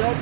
4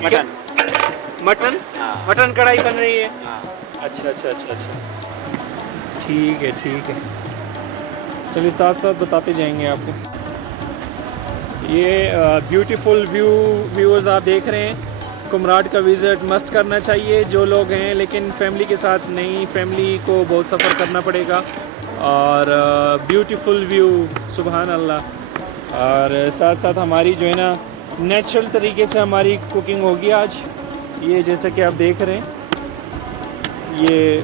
mutton mutton हाँ। Mutton कढ़ाई बन रही है हाँ। अच्छा अच्छा अच्छा अच्छा ठीक है चलिए साथ साथ बताते जाएंगे आपको ये ब्यूटीफुल व्यूज़ आप देख रहे हैं कुमराट का विज़िट मस्ट करना चाहिए जो लोग हैं लेकिन फैमिली के साथ नहीं फैमिली को बहुत सफ़र करना पड़ेगा और ब्यूटीफुल व्यू सुभान अल्लाह और साथ साथ हमारी जो है ना नेचुरल तरीके से हमारी कुकिंग होगी आज ये जैसा कि आप देख रहे हैं ये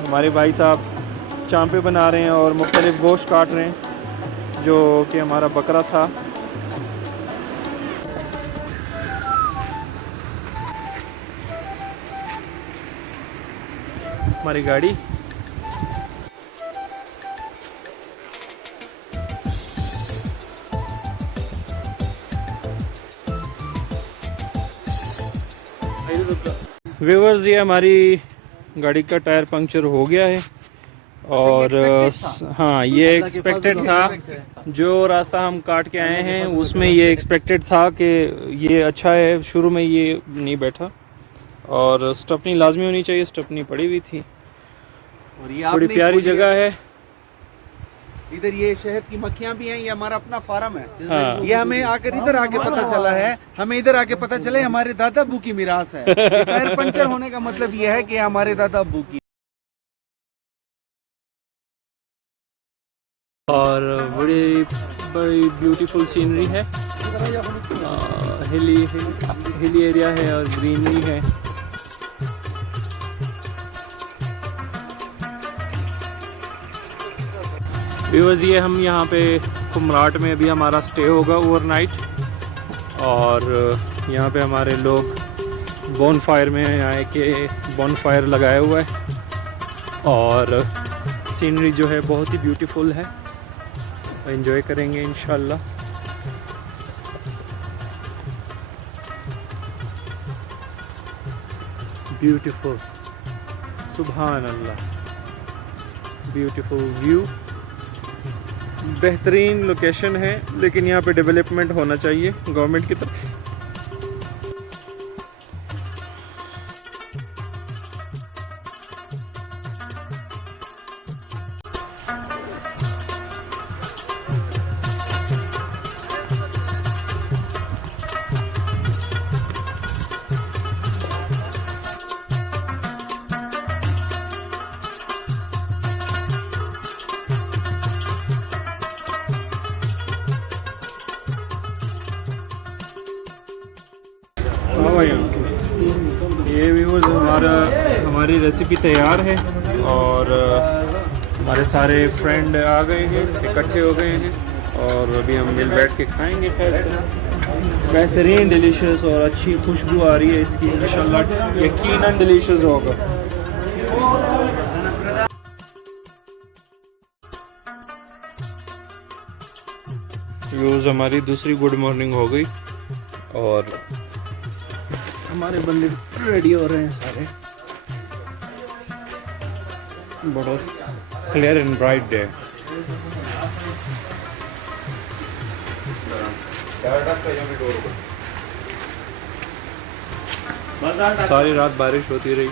हमारे भाई साहब चांपे बना रहे हैं और मुख्तलिफ गोश्त काट रहे हैं जो कि हमारा बकरा था हमारी गाड़ी व्यूअर्स ये हमारी गाड़ी का टायर पंक्चर हो गया है और हाँ ये एक्सपेक्टेड था जो रास्ता हम काट के आए हैं उसमें ये एक्सपेक्टेड था कि ये अच्छा है शुरू में ये नहीं बैठा और स्टपनी लाजमी होनी चाहिए स्टपनी पड़ी हुई थी और ये बड़ी प्यारी जगह है इधर ये शहद की मक्खियां भी हैं ये हमारा अपना फार्म है हाँ। ये हमें आकर इधर आके पता चला है हमें इधर आके पता चला है हमारे दादा अब्बू की मिरास है टायर पंचर होने का मतलब ये है कि हमारे दादा अब्बू की और बड़ी बड़ी ब्यूटीफुल सीनरी है हिली एरिया है और ग्रीनरी है व्यूअर्स ये हम यहाँ पे कुमराट में अभी हमारा स्टे होगा ओवरनाइट और यहाँ पे हमारे लोग बोन फायर में आए के बोन फायर लगाया हुआ है और सीनरी जो है बहुत ही ब्यूटीफुल है एंजॉय करेंगे इंशाल्लाह ब्यूटीफुल सुभान अल्लाह ब्यूटीफुल व्यू बेहतरीन लोकेशन है लेकिन यहाँ पे डेवलपमेंट होना चाहिए गवर्नमेंट की तरफ हाँ भाई ये व्यूअर्स हमारी रेसिपी तैयार है और हमारे सारे फ्रेंड आ गए हैं इकट्ठे हो गए हैं और अभी हम मिल बैठ के खाएंगे खैर से बेहतरीन डिलीशियस और अच्छी खुशबू आ रही है इसकी इंशाल्लाह यकीनन डिलीशियस होगा व्यूअर्स हमारी दूसरी गुड मॉर्निंग हो गई और हमारे बंदे रेडी हो रहे हैं सारे बड़ा क्लियर एंड ब्राइट डे सारी रात बारिश होती रही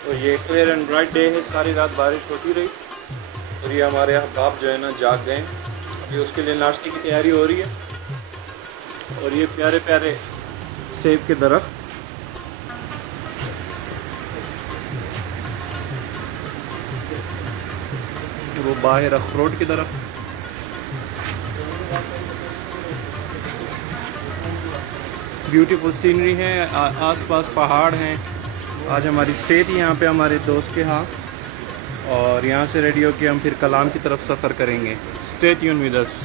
तो ये क्लियर एंड ब्राइट डे है सारी रात बारिश होती रही और ये हमारे यहाँ बाप जो है ना जाग गए अभी उसके लिए नाश्ते की तैयारी हो रही है और ये प्यारे प्यारे सेब के दरख्त वो बाहर अखरोट की दरख्त ब्यूटीफुल सीनरी है आसपास पहाड़ हैं आज हमारी स्टे थी यहाँ पे हमारे दोस्त के यहाँ और यहाँ से रेडी होकर हम फिर कलाम की तरफ सफ़र करेंगे स्टे ट्यून विद अस